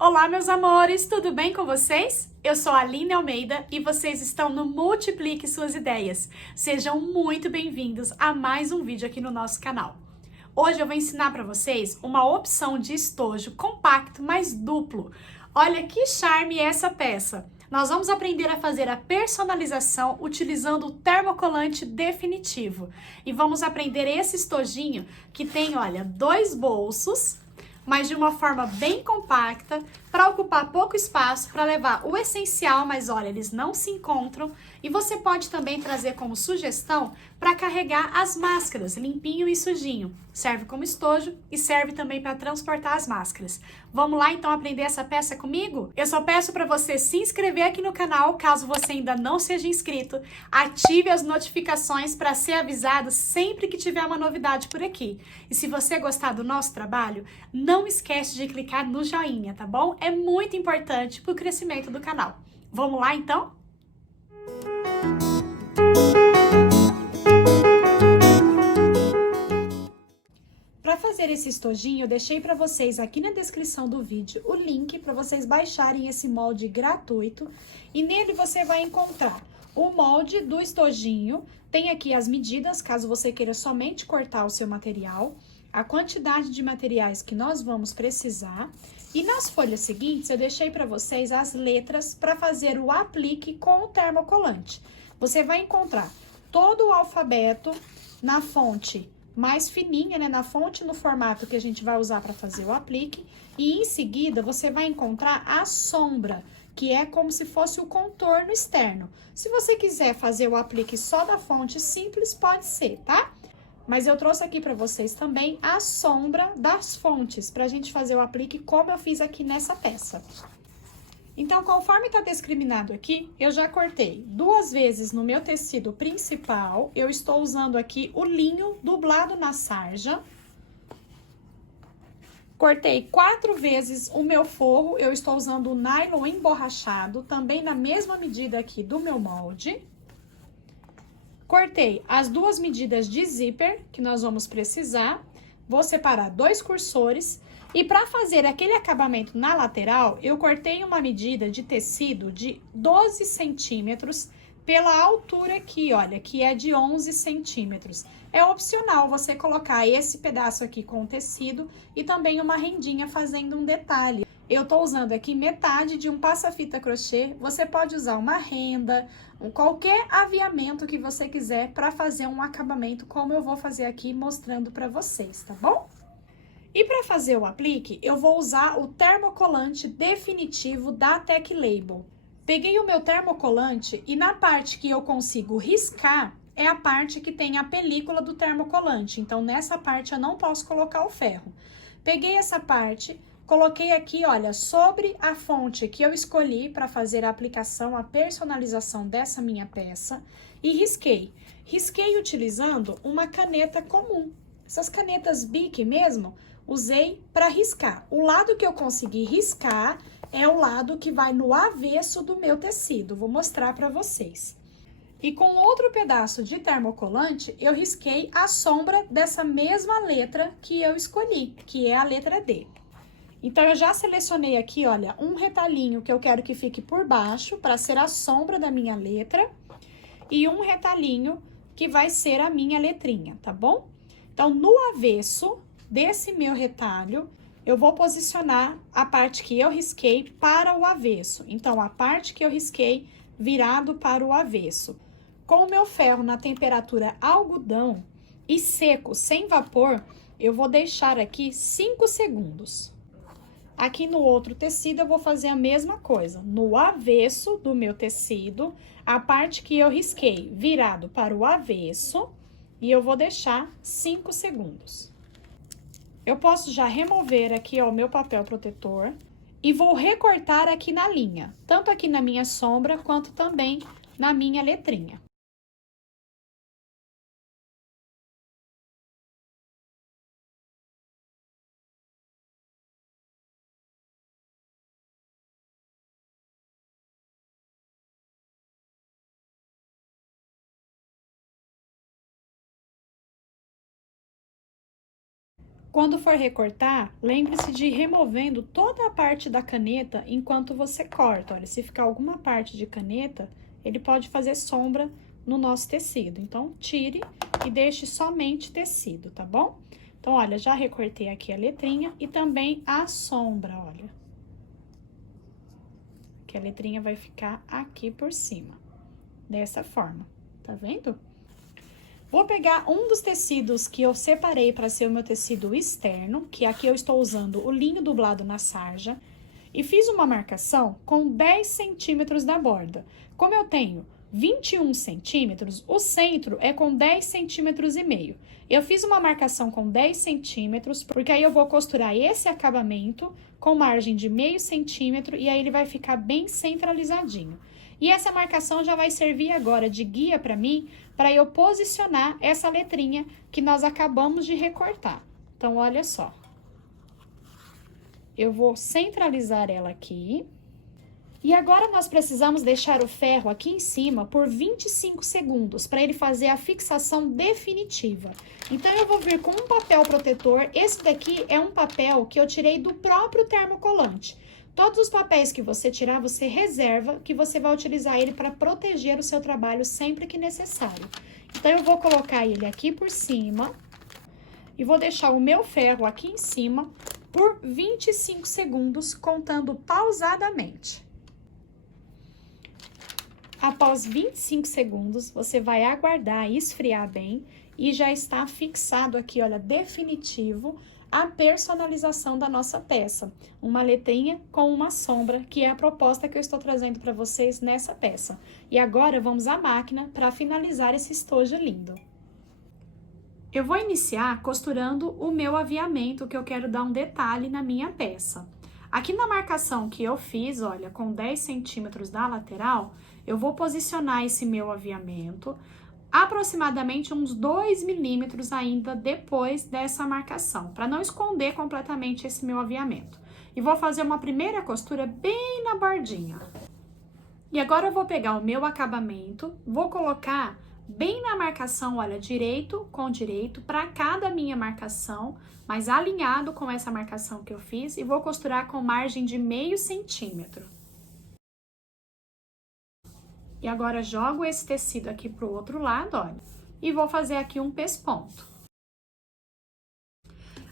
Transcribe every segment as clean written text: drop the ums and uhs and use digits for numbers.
Olá, meus amores, tudo bem com vocês? Eu sou a Aline Almeida e vocês estão no Multiplique Suas Ideias. Sejam muito bem-vindos a mais um vídeo aqui no nosso canal. Hoje eu vou ensinar para vocês uma opção de estojo compacto, mas duplo. Olha que charme é essa peça! Nós vamos aprender a fazer a personalização utilizando o termocolante definitivo. E vamos aprender esse estojinho que tem, olha, 2 bolsos, mas de uma forma bem compacta, para ocupar pouco espaço, para levar o essencial, mas olha, eles não se encontram. E você pode também trazer como sugestão para carregar as máscaras, limpinho e sujinho. Serve como estojo e serve também para transportar as máscaras. Vamos lá então aprender essa peça comigo? Eu só peço para você se inscrever aqui no canal, caso você ainda não seja inscrito. Ative as notificações para ser avisado sempre que tiver uma novidade por aqui. E se você gostar do nosso trabalho, não esquece de clicar no joinha, tá bom? É muito importante para o crescimento do canal. Vamos lá então? Para fazer esse estojinho, eu deixei para vocês aqui na descrição do vídeo o link para vocês baixarem esse molde gratuito. E nele você vai encontrar o molde do estojinho, tem aqui as medidas, caso você queira somente cortar o seu material, a quantidade de materiais que nós vamos precisar. E nas folhas seguintes, eu deixei para vocês as letras para fazer o aplique com o termocolante. Você vai encontrar todo o alfabeto na fonte mais fininha, né, na fonte, no formato que a gente vai usar para fazer o aplique. E em seguida, você vai encontrar a sombra, que é como se fosse o contorno externo. Se você quiser fazer o aplique só da fonte simples, pode ser, tá? Mas eu trouxe aqui para vocês também a sombra das fontes, para a gente fazer o aplique como eu fiz aqui nessa peça. Então, conforme tá discriminado aqui, eu já cortei 2 vezes no meu tecido principal. Eu estou usando aqui o linho dublado na sarja. Cortei 4 vezes o meu forro. Eu estou usando o nylon emborrachado, também na mesma medida aqui do meu molde. Cortei as 2 medidas de zíper que nós vamos precisar. Vou separar 2 cursores. E para fazer aquele acabamento na lateral, eu cortei uma medida de tecido de 12 centímetros pela altura aqui, olha, que é de 11 centímetros. É opcional você colocar esse pedaço aqui com o tecido e também uma rendinha fazendo um detalhe. Eu tô usando aqui metade de um passa-fita crochê, você pode usar uma renda, qualquer aviamento que você quiser para fazer um acabamento como eu vou fazer aqui mostrando para vocês, tá bom? E para fazer o aplique, eu vou usar o termocolante definitivo da Tech Label. Peguei o meu termocolante e na parte que eu consigo riscar, é a parte que tem a película do termocolante. Então, nessa parte eu não posso colocar o ferro. Peguei essa parte, coloquei aqui, olha, sobre a fonte que eu escolhi para fazer a aplicação, a personalização dessa minha peça e risquei. Risquei utilizando uma caneta comum. Essas canetas Bic mesmo, usei para riscar. O lado que eu consegui riscar é o lado que vai no avesso do meu tecido. Vou mostrar para vocês. E com outro pedaço de termocolante, eu risquei a sombra dessa mesma letra que eu escolhi, que é a letra D. Então, eu já selecionei aqui, olha, um retalhinho que eu quero que fique por baixo, para ser a sombra da minha letra, e um retalhinho que vai ser a minha letrinha, tá bom? Então, no avesso desse meu retalho, eu vou posicionar a parte que eu risquei para o avesso. Então, a parte que eu risquei virado para o avesso. Com o meu ferro na temperatura algodão e seco, sem vapor, eu vou deixar aqui 5 segundos. Aqui no outro tecido, eu vou fazer a mesma coisa. No avesso do meu tecido, a parte que eu risquei virado para o avesso, e eu vou deixar 5 segundos. Eu posso já remover aqui, ó, o meu papel protetor e vou recortar aqui na linha, tanto aqui na minha sombra, quanto também na minha letrinha. Quando for recortar, lembre-se de ir removendo toda a parte da caneta enquanto você corta. Olha, se ficar alguma parte de caneta, ele pode fazer sombra no nosso tecido. Então, tire e deixe somente tecido, tá bom? Então, olha, já recortei aqui a letrinha e também a sombra, olha. Que a letrinha vai ficar aqui por cima, dessa forma, tá vendo? Vou pegar um dos tecidos que eu separei para ser o meu tecido externo, que aqui eu estou usando o linho dublado na sarja, e fiz uma marcação com 10 centímetros da borda. Como eu tenho 21 centímetros, o centro é com 10 centímetros e meio. Eu fiz uma marcação com 10 centímetros, porque aí eu vou costurar esse acabamento com margem de meio centímetro, e aí ele vai ficar bem centralizadinho. E essa marcação já vai servir agora de guia para mim, para eu posicionar essa letrinha que nós acabamos de recortar. Então, olha só. Eu vou centralizar ela aqui. E agora nós precisamos deixar o ferro aqui em cima por 25 segundos, para ele fazer a fixação definitiva. Então, eu vou vir com um papel protetor. Esse daqui é um papel que eu tirei do próprio termocolante. Todos os papéis que você tirar, você reserva, que você vai utilizar ele para proteger o seu trabalho sempre que necessário. Então, eu vou colocar ele aqui por cima e vou deixar o meu ferro aqui em cima por 25 segundos, contando pausadamente. Após 25 segundos, você vai aguardar esfriar bem e já está fixado aqui, olha, definitivo, a personalização da nossa peça. Uma letrinha com uma sombra, que é a proposta que eu estou trazendo para vocês nessa peça. E agora, vamos à máquina para finalizar esse estojo lindo. Eu vou iniciar costurando o meu aviamento, que eu quero dar um detalhe na minha peça. Aqui na marcação que eu fiz, olha, com 10 centímetros da lateral, eu vou posicionar esse meu aviamento aproximadamente uns 2 milímetros ainda depois dessa marcação, para não esconder completamente esse meu aviamento. E vou fazer uma primeira costura bem na bordinha. E agora eu vou pegar o meu acabamento, vou colocar bem na marcação, olha, direito com direito, para cada minha marcação, mas alinhado com essa marcação que eu fiz, e vou costurar com margem de meio centímetro. E agora, jogo esse tecido aqui pro outro lado, olha, e vou fazer aqui um pesponto.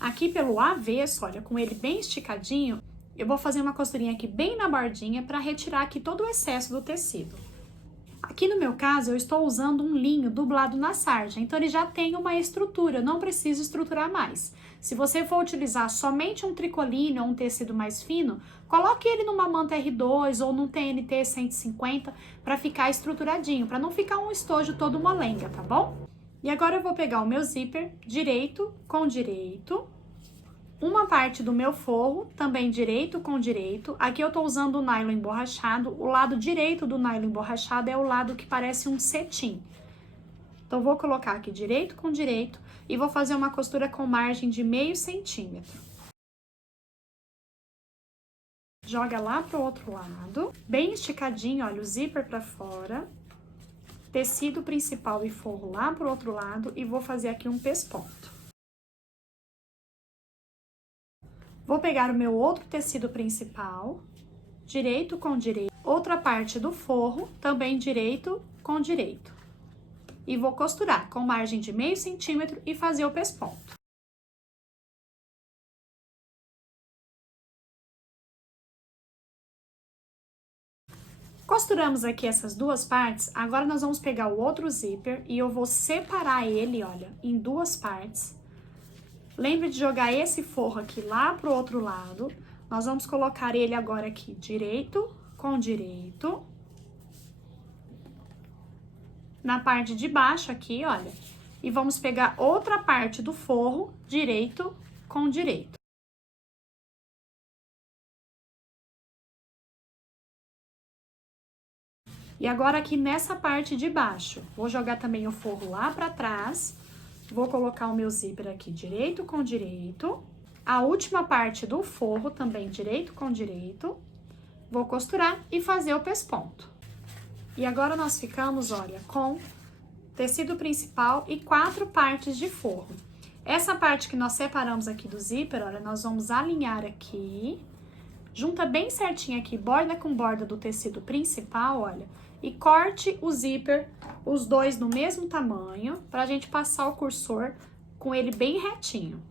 Aqui pelo avesso, olha, com ele bem esticadinho, eu vou fazer uma costurinha aqui bem na bordinha para retirar aqui todo o excesso do tecido. Aqui no meu caso, eu estou usando um linho dublado na sarja, então ele já tem uma estrutura, eu não preciso estruturar mais. Se você for utilizar somente um tricoline ou um tecido mais fino, coloque ele numa manta R2 ou num TNT 150 para ficar estruturadinho, para não ficar um estojo todo molenga, tá bom? E agora eu vou pegar o meu zíper direito com direito, uma parte do meu forro, também direito com direito. Aqui eu tô usando o nylon emborrachado. O lado direito do nylon emborrachado é o lado que parece um cetim. Então, vou colocar aqui direito com direito e vou fazer uma costura com margem de meio centímetro. Joga lá pro outro lado, bem esticadinho, olha, o zíper pra fora. Tecido principal e forro lá pro outro lado e vou fazer aqui um pesponto. Vou pegar o meu outro tecido principal, direito com direito, outra parte do forro, também direito com direito. E vou costurar com margem de meio centímetro e fazer o pesponto. Costuramos aqui essas duas partes, agora nós vamos pegar o outro zíper e eu vou separar ele, olha, em duas partes. Lembre de jogar esse forro aqui lá pro outro lado. Nós vamos colocar ele agora aqui, direito com direito. Na parte de baixo aqui, olha. E vamos pegar outra parte do forro, direito com direito. E agora aqui nessa parte de baixo, vou jogar também o forro lá pra trás. Vou colocar o meu zíper aqui direito com direito. A última parte do forro também direito com direito. Vou costurar e fazer o pesponto. E agora nós ficamos, olha, com tecido principal e 4 partes de forro. Essa parte que nós separamos aqui do zíper, olha, nós vamos alinhar aqui. Junta bem certinho aqui, borda com borda do tecido principal, olha. E corte o zíper, os dois no mesmo tamanho, pra gente passar o cursor com ele bem retinho.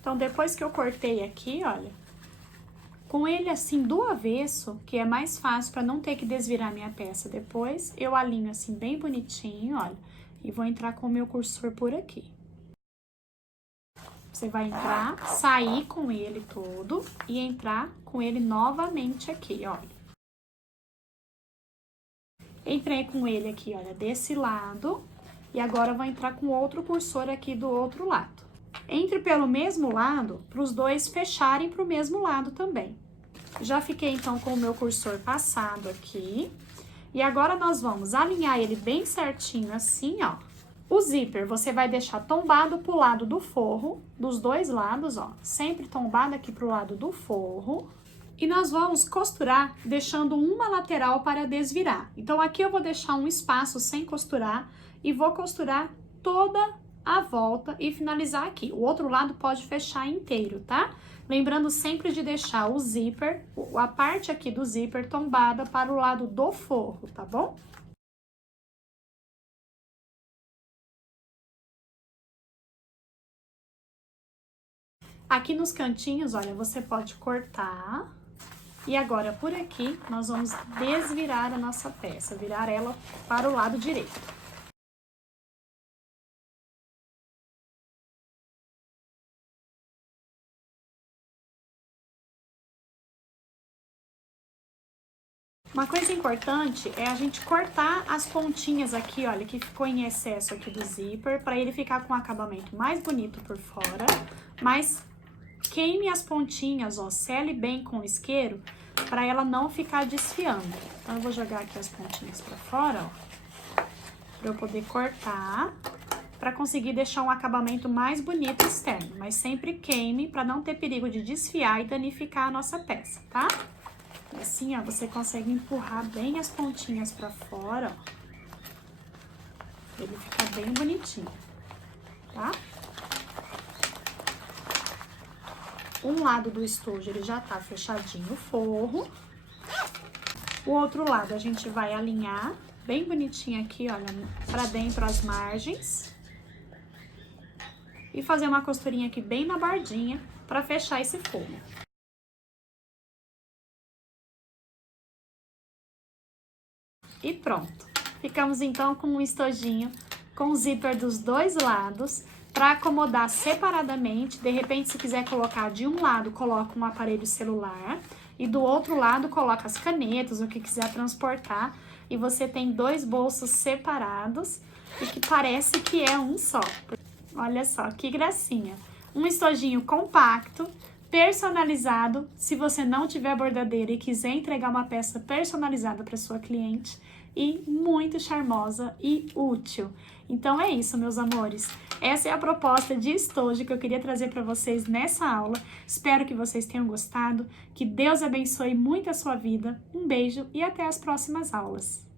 Então, depois que eu cortei aqui, olha, com ele assim do avesso, que é mais fácil para não ter que desvirar minha peça depois, eu alinho assim bem bonitinho, olha, e vou entrar com o meu cursor por aqui. Você vai entrar, sair com ele todo e entrar com ele novamente aqui, olha. Entrei com ele aqui, olha, desse lado, e agora eu vou entrar com outro cursor aqui do outro lado. Entre pelo mesmo lado, para os dois fecharem para o mesmo lado também. Já fiquei, então, com o meu cursor passado aqui. E agora, nós vamos alinhar ele bem certinho assim, ó. O zíper, você vai deixar tombado pro lado do forro, dos dois lados, ó. Sempre tombado aqui pro lado do forro. E nós vamos costurar, deixando uma lateral para desvirar. Então, aqui eu vou deixar um espaço sem costurar e vou costurar toda a volta e finalizar aqui. O outro lado pode fechar inteiro, tá? Lembrando sempre de deixar o zíper, a parte aqui do zíper tombada para o lado do forro, tá bom? Aqui nos cantinhos, olha, você pode cortar. E agora, por aqui, nós vamos desvirar a nossa peça, virar ela para o lado direito. Uma coisa importante é a gente cortar as pontinhas aqui, olha, que ficou em excesso aqui do zíper, para ele ficar com um acabamento mais bonito por fora, mas queime as pontinhas, ó, sele bem com o isqueiro, para ela não ficar desfiando. Então, eu vou jogar aqui as pontinhas para fora, ó, para eu poder cortar, para conseguir deixar um acabamento mais bonito externo, mas sempre queime para não ter perigo de desfiar e danificar a nossa peça, tá? Assim, ó, você consegue empurrar bem as pontinhas pra fora, ó. Ele fica bem bonitinho, tá? Um lado do estojo, ele já tá fechadinho o forro. O outro lado, a gente vai alinhar bem bonitinho aqui, olha, pra dentro as margens. E fazer uma costurinha aqui bem na bordinha pra fechar esse forro. E pronto. Ficamos então com um estojinho com o zíper dos dois lados para acomodar separadamente. De repente, se quiser colocar de um lado, coloca um aparelho celular e do outro lado coloca as canetas, o que quiser transportar. E você tem dois bolsos separados e que parece que é um só. Olha só, que gracinha. Um estojinho compacto, personalizado. Se você não tiver bordadeira e quiser entregar uma peça personalizada para sua cliente, e muito charmosa e útil. Então é isso, meus amores. Essa é a proposta de estojo que eu queria trazer para vocês nessa aula. Espero que vocês tenham gostado. Que Deus abençoe muito a sua vida. Um beijo e até as próximas aulas.